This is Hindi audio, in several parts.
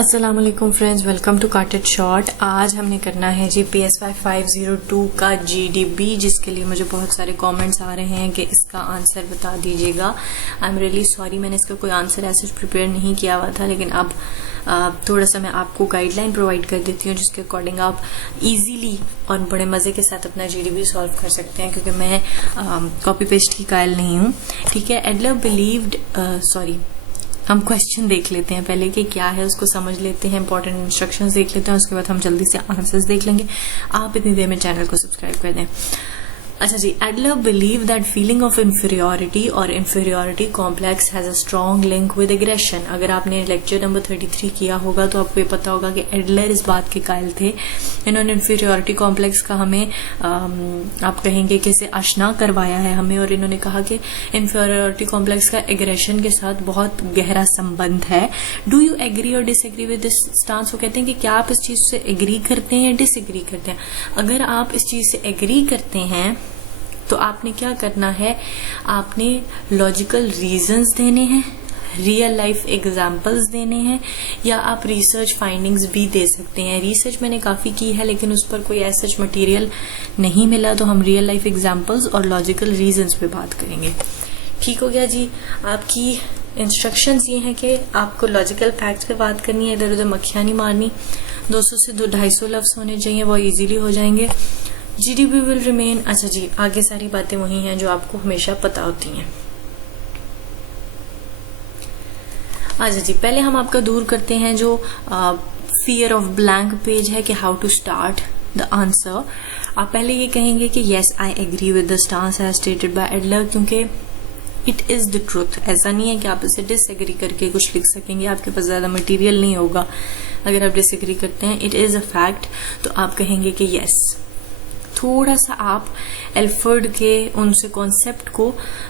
अस्सलाम वालेकुम फ्रेंड्स, वेलकम टू कार्टेड शॉर्ट। आज हमने करना है जी PSY 502 का GDB, जिसके लिए मुझे बहुत सारे कमेंट्स आ रहे हैं कि इसका आंसर बता दीजिएगा। आई एम रियली सॉरी, मैंने इसका कोई आंसर ऐसे प्रिपेयर नहीं किया हुआ था, लेकिन अब थोड़ा सा मैं आपको गाइडलाइन प्रोवाइड कर देती हूँ जिसके अकॉर्डिंग आप इजीली और बड़े मजे के साथ अपना GDB सॉल्व कर सकते हैं, क्योंकि मैं कॉपी पेस्ट की कायल नहीं हूँ। ठीक है। एडलर बिलीव्ड हम क्वेश्चन देख लेते हैं पहले कि क्या है, उसको समझ लेते हैं, इंपॉर्टेंट इंस्ट्रक्शंस देख लेते हैं, उसके बाद हम जल्दी से आंसर्स देख लेंगे। आप इतनी देर में चैनल को सब्सक्राइब कर दें। अच्छा जी, Adler believe that feeling of inferiority और inferiority complex has a strong link with aggression. अगर आपने लेक्चर नंबर 33 किया होगा तो आपको ये पता होगा कि एडलर इस बात के कायल थे। इन्होंने इंफीरियोरिटी कॉम्प्लेक्स का हमें आप कहेंगे कि इसे आशना करवाया है हमें, और इन्होंने कहा कि इंफीरियोरिटी कॉम्प्लेक्स का एग्रेशन के साथ बहुत गहरा संबंध है। डू यू एग्री और डिसएग्री विद दिस स्टांस? वो कहते हैं कि क्या आप इस चीज से एग्री करते हैं या डिसएग्री करते हैं। अगर आप इस चीज से एग्री करते हैं तो आपने क्या करना है, आपने लॉजिकल रीजंस देने हैं, रियल लाइफ एग्जाम्पल्स देने हैं, या आप रिसर्च फाइंडिंग्स भी दे सकते हैं। रिसर्च मैंने काफी की है लेकिन उस पर कोई ऐसा मटेरियल नहीं मिला, तो हम रियल लाइफ एग्जाम्पल्स और लॉजिकल रीजंस पे बात करेंगे। ठीक हो गया जी। आपकी इंस्ट्रक्शंस ये हैं कि आपको लॉजिकल फैक्ट्स पे बात करनी है, इधर उधर मक्खियां नहीं मारनी। 200 से 250 लफ्ज होने चाहिए, वो इजीली हो जाएंगे। GDB will remain. अच्छा जी, आगे सारी बातें वही हैं जो आपको हमेशा पता होती हैं। अच्छा जी, पहले हम आपका दूर करते हैं जो फियर ऑफ ब्लैंक पेज है कि how to start the answer. आप पहले ये कहेंगे कि yes I agree with the stance as stated by Adler, क्योंकि इट इज द ट्रूथ। ऐसा नहीं है कि आप इसे डिसएग्री करके कुछ लिख सकेंगे, आपके पास ज्यादा मटेरियल नहीं होगा। अगर आप डिसएग्री करते हैं, इट इज अ फैक्ट, तो आप कहेंगे कि यस। थोड़ा सा आप एल्फर्ड के उनसे कॉन्सेप्ट को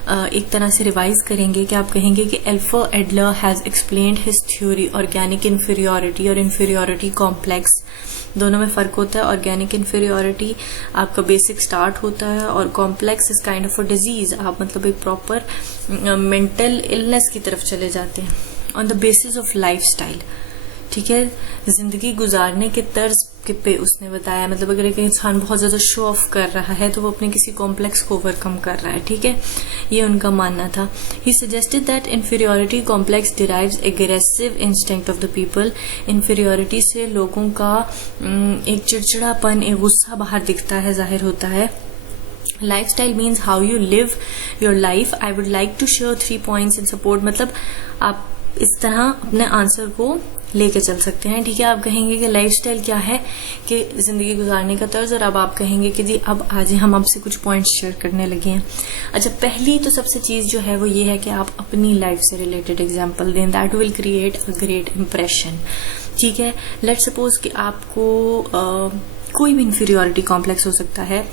एक तरह से रिवाइज करेंगे कि आप कहेंगे कि Alford Adler has explained his theory organic inferiority और इंफीरियोरिटी कॉम्प्लेक्स। दोनों में फर्क होता है। ऑर्गेनिक इंफीरियोरिटी आपका बेसिक स्टार्ट होता है, और complex is kind of a disease. आप मतलब एक प्रॉपर मेंटल इलनेस की तरफ चले जाते हैं। On the basis of life style, ठीक है, जिंदगी गुजारने के तर्ज पे उसने बताया। मतलब अगर एक इंसान बहुत ज्यादा शो ऑफ कर रहा है तो वो अपने किसी कॉम्प्लेक्स को ओवरकम कर रहा है। ठीक है, ये उनका मानना था। He suggested that inferiority complex derives aggressive instinct of the people. Inferiority से लोगों का एक चिड़चिड़ापन, एक गुस्सा बाहर दिखता है, जाहिर होता है। Lifestyle means how you live your life. I would like to share 3 points in support. मतलब आप इस तरह अपने आंसर को लेके चल सकते हैं। ठीक है, आप कहेंगे कि लाइफस्टाइल क्या है, कि जिंदगी गुजारने का तर्ज, और अब आप कहेंगे कि जी अब आज हम आपसे कुछ पॉइंट्स शेयर करने लगे हैं। अच्छा, पहली तो सबसे चीज जो है वो ये है कि आप अपनी लाइफ से रिलेटेड एग्जांपल दें। That will create a great impression. ठीक है, लेट्स सपोज कि आपको कोई भी इंफीरियोरिटी कॉम्प्लेक्स हो सकता है।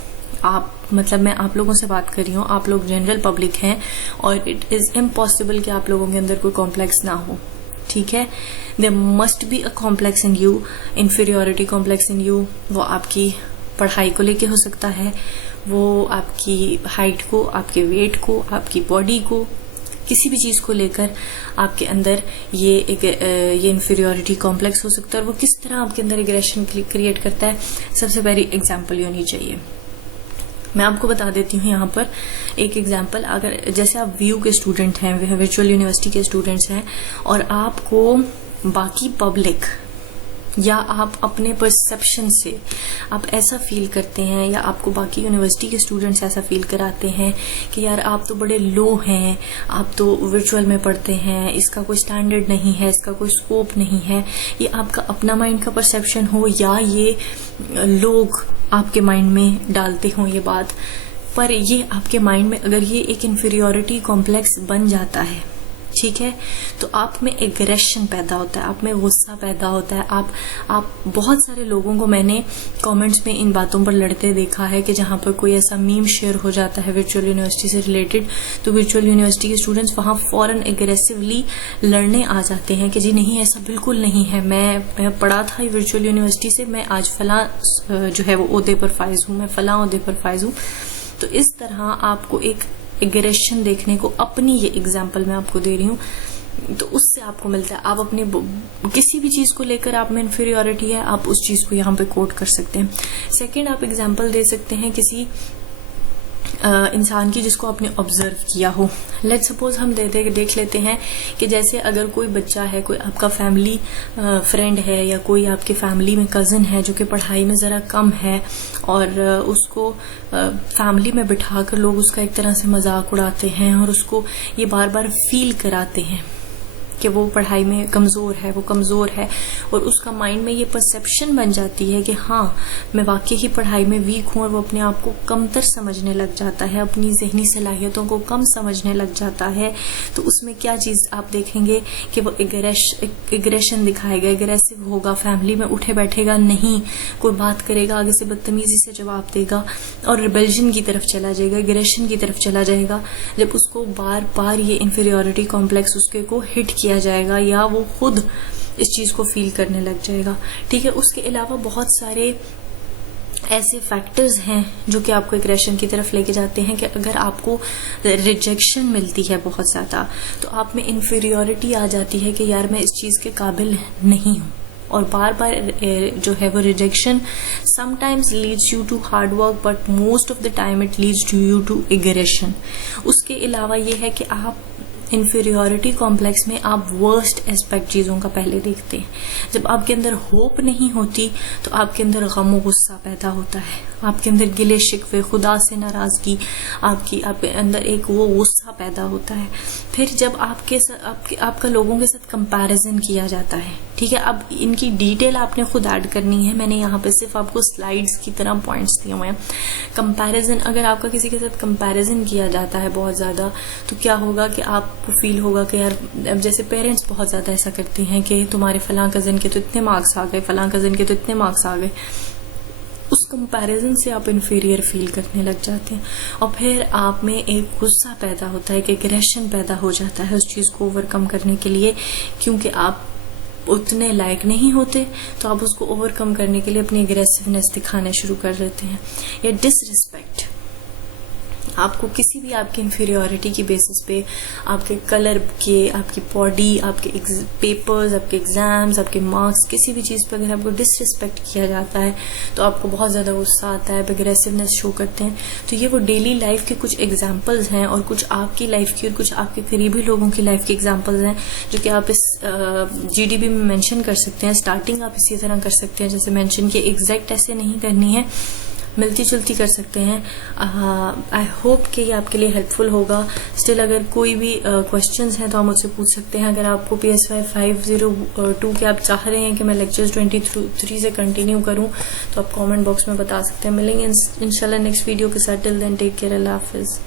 आप मतलब मैं आप लोगों से बात कर रही हूँ, आप लोग जनरल पब्लिक हैं, और इट इज इम्पॉसिबल कि आप लोगों के अंदर कोई कॉम्प्लेक्स ना हो। ठीक है, there must be a complex in you, inferiority complex in you. वो आपकी पढ़ाई को लेके हो सकता है, वो आपकी हाइट को, आपके वेट को, आपकी बॉडी को, किसी भी चीज को लेकर आपके अंदर ये इंफीरियोरिटी कॉम्प्लेक्स हो सकता है। और वो किस तरह आपके अंदर एग्रेशन क्रिएट करता है, सबसे पहली एग्जाम्पल होनी चाहिए। मैं आपको बता देती हूँ यहाँ पर एक एग्जाम्पल। अगर जैसे आप व्यू के स्टूडेंट हैं, वर्चुअल यूनिवर्सिटी के स्टूडेंट्स हैं, और आपको बाकी पब्लिक या आप अपने परसेप्शन से आप ऐसा फील करते हैं, या आपको बाकी यूनिवर्सिटी के स्टूडेंट्स ऐसा फील कराते हैं कि यार आप तो बड़े लो हैं, आप तो वर्चुअल में पढ़ते हैं, इसका कोई स्टैंडर्ड नहीं है, इसका कोई स्कोप नहीं है। ये आपका अपना माइंड का परसेप्शन हो, या ये लोग आपके माइंड में डालते हो ये बात, पर ये आपके माइंड में अगर ये एक इंफीरियोरिटी कॉम्प्लेक्स बन जाता है, ठीक है, तो आप में एग्रेशन पैदा होता है, आप में गुस्सा पैदा होता है। आप बहुत सारे लोगों को मैंने कमेंट्स में इन बातों पर लड़ते देखा है कि जहां पर कोई ऐसा मीम शेयर हो जाता है वर्चुअल यूनिवर्सिटी से रिलेटेड, तो वर्चुअल यूनिवर्सिटी के स्टूडेंट्स वहां फौरन एग्रेसिवली लड़ने आ जाते हैं कि जी नहीं, ऐसा बिल्कुल नहीं है, मैं पढ़ा था वर्चुअल यूनिवर्सिटी से, मैं आज फला जो है वो ओहदे पर फाइज हूँ, मैं फला ओहदे पर फाइज हूँ। तो इस तरह आपको एक एग्रेशन देखने को, अपनी ये एग्जाम्पल मैं आपको दे रही हूँ, तो उससे आपको मिलता है। आप अपने किसी भी चीज को लेकर आप में इन्फीरियोरिटी है, आप उस चीज को यहाँ पे कोट कर सकते हैं। सेकंड, आप एग्जांपल दे सकते हैं किसी इंसान की जिसको आपने ऑब्जर्व किया हो। लेट्स सपोज हम देख लेते हैं कि जैसे अगर कोई बच्चा है, कोई आपका फैमिली फ्रेंड है, या कोई आपके फैमिली में कजिन है जो कि पढ़ाई में जरा कम है, और उसको फैमिली में बिठाकर लोग उसका एक तरह से मजाक उड़ाते हैं और उसको ये बार बार फील कराते हैं कि वो पढ़ाई में कमजोर है, वो कमजोर है, और उसका माइंड में ये परसेप्शन बन जाती है कि हाँ मैं वाकई ही पढ़ाई में वीक हूँ, और वो अपने आप को कमतर समझने लग जाता है, अपनी जहनी सलाहियतों को कम समझने लग जाता है। तो उसमें क्या चीज आप देखेंगे कि वो एग्रेशन दिखाएगा, एग्रेसिव होगा, फैमिली में उठे बैठेगा नहीं, कोई बात करेगा आगे से बदतमीजी से जवाब देगा और रिबेल्जन की तरफ चला जाएगा, एग्रेशन की तरफ चला जाएगा। जब उसको बार बार ये इंफीरियोरिटी कॉम्प्लेक्स उसके को हिट किया जाएगा या वो खुद इस चीज को फील करने लग जाएगा। ठीक है, उसके अलावा बहुत सारे ऐसे फैक्टर्स हैं जो कि आपको एग्रेशन की तरफ लेके जाते हैं कि अगर आपको रिजेक्शन मिलती है बहुत ज्यादा, तो आप में इंफीरियोरिटी आ जाती है कि यार मैं इस चीज के काबिल नहीं हूं, और बार बार जो है वो rejection sometimes leads you to hard work, but most of the time it leads to you to aggression. उसके अलावा ये है कि आप इंफीरियोरिटी कॉम्प्लेक्स में आप वर्स्ट एस्पेक्ट चीजों का पहले देखते हैं। जब आपके अंदर होप नहीं होती तो आपके अंदर गम और गुस्सा पैदा होता है, आपके अंदर गिले शिकवे, खुदा से नाराजगी, आपके अंदर एक वो गुस्सा पैदा होता है। फिर जब आपका लोगों के साथ कंपैरिजन किया जाता है, ठीक है, अब इनकी डिटेल आपने खुद ऐड करनी है, मैंने यहाँ पे सिर्फ आपको स्लाइड्स की तरह पॉइंट्स दिए हुए हैं। कंपैरिजन, अगर आपका किसी के साथ कंपैरिजन किया जाता है बहुत ज्यादा, तो क्या होगा कि आपको फील होगा कि यार, अब जैसे पेरेंट्स बहुत ज्यादा ऐसा करते हैं कि तुम्हारे फलां कजिन के तो इतने मार्क्स आ गए, फलां कजिन के तो इतने मार्क्स आ गए, उस कंपैरिजन से आप इन्फीरियर फील करने लग जाते हैं, और फिर आप में एक गुस्सा पैदा होता है, एक एग्रेशन पैदा हो जाता है उस चीज को ओवरकम करने के लिए, क्योंकि आप उतने लायक नहीं होते, तो आप उसको ओवरकम करने के लिए अपनी एग्रेसिवनेस दिखाने शुरू कर देते हैं। या डिसरिस्पेक्ट, आपको किसी भी आपकी इंफीरियोरिटी की बेसिस पे, आपके कलर के, आपकी बॉडी, आपके पेपर्स, आपके एग्जाम्स, आपके मार्क्स, किसी भी चीज पे अगर आपको डिसरिस्पेक्ट किया जाता है तो आपको बहुत ज्यादा गुस्सा आता है, एग्रेसिवनेस शो करते हैं। तो ये वो डेली लाइफ के कुछ एग्जाम्पल्स हैं, और कुछ आपकी लाइफ की और कुछ आपके करीबी लोगों की लाइफ के एग्जाम्पल्स हैं जो कि आप इस GDB में मेंशन कर सकते हैं। स्टार्टिंग आप इसी तरह कर सकते हैं जैसे मेंशन किया, एग्जैक्ट ऐसे नहीं करनी है, मिलती जुलती कर सकते हैं। आई होप कि ये आपके लिए हेल्पफुल होगा। स्टिल अगर कोई भी क्वेश्चंस हैं तो आप मुझसे पूछ सकते हैं। अगर आपको PSY 502 के आप चाह रहे हैं कि मैं लेक्चर्स 23 से कंटिन्यू करूं तो आप कमेंट बॉक्स में बता सकते हैं। मिलेंगे इंशाल्लाह नेक्स्ट वीडियो के साथ। टिल देन टेक केयर, अल्लाह हाफिज।